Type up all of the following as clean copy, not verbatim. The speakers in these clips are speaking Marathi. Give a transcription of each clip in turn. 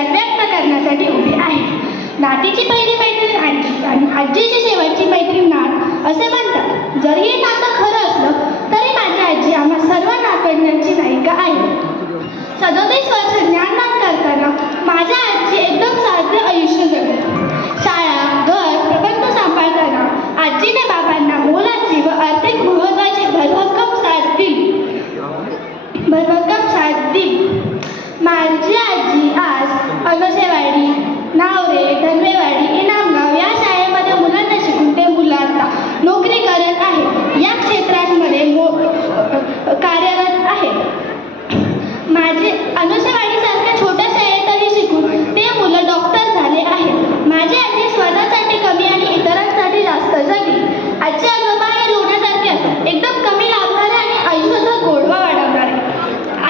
शब्दात व्यक्त करण्यासाठी उभी आहे. नातीची पहिली मैत्रीण आजी आणि आजीची शेवटची मैत्रीण नात असे म्हणतात. जरी हे नातं खरं असलं तरी माझी आजी आम्हा सर्व नातवंडांची नायिका आहे. 37 वर्ष ज्ञानदान करताना माझ्या आजी एकदम साधे आयुष्य जगली. शाळा, घर, प्रपंच सांभाळताना आजीने बाबांना मोलाची व आर्थिक महत्त्वाची भरभक्कम साथ दिली. माझी आजी आज अनसेवाडी, नावरे, धनवेवाडी, इनामगाव या शाळेमध्ये मुलांना शिकून ते मुलांना नोकरी करत आहे. या क्षेत्रांमध्ये कार्यरत आहे. माझे अनसेवाडीसारख्या छोट्या शाळेतही शिकून ते मुलं डॉक्टर झाले आहेत. माझी आजी स्वतःसाठी कमी आणि इतरांसाठी जास्त जगली. आजी आजोबा हे लोण्यासारखे असतात, एकदम कमी लाभणारे आणि आयुष्याचा गोडवा वाढवणारे.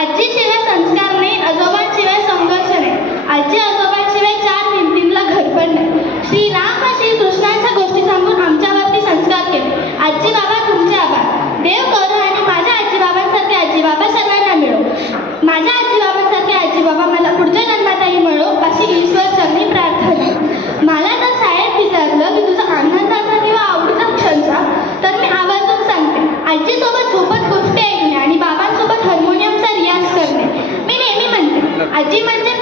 आजीशिवाय संस्कार नाही, आजोबांशिवाय संघर्ष नाही, आजी आजोबांशिवाय 4 भिंतींना घरपण नाही. श्रीराम व श्रीकृष्णांच्या गोष्टी सांगून आमच्यावरती संस्कार केले. आजी बाबा तुमचे आभार. देव करो आणि माझ्या आजी बाबांसारखे आजी बाबा सर्वांना मिळो. माझ्या आजी बाबांसारखे आजी बाबा मला पुढच्या जन्मातही मिळो अशी ईश्वर चरणी प्रार्थना. मला जर शाळेत विचारलं की तुझा आनंदाचा किंवा आवडीचा क्षणचा, तर मी आवर्जून सांगते आजीसोबत झोपत गोष्टी ऐकणे आणि बाबांसोबत हार्मोनियमचा रियाज करणे. मी नेहमी म्हणते आजी म्हणजे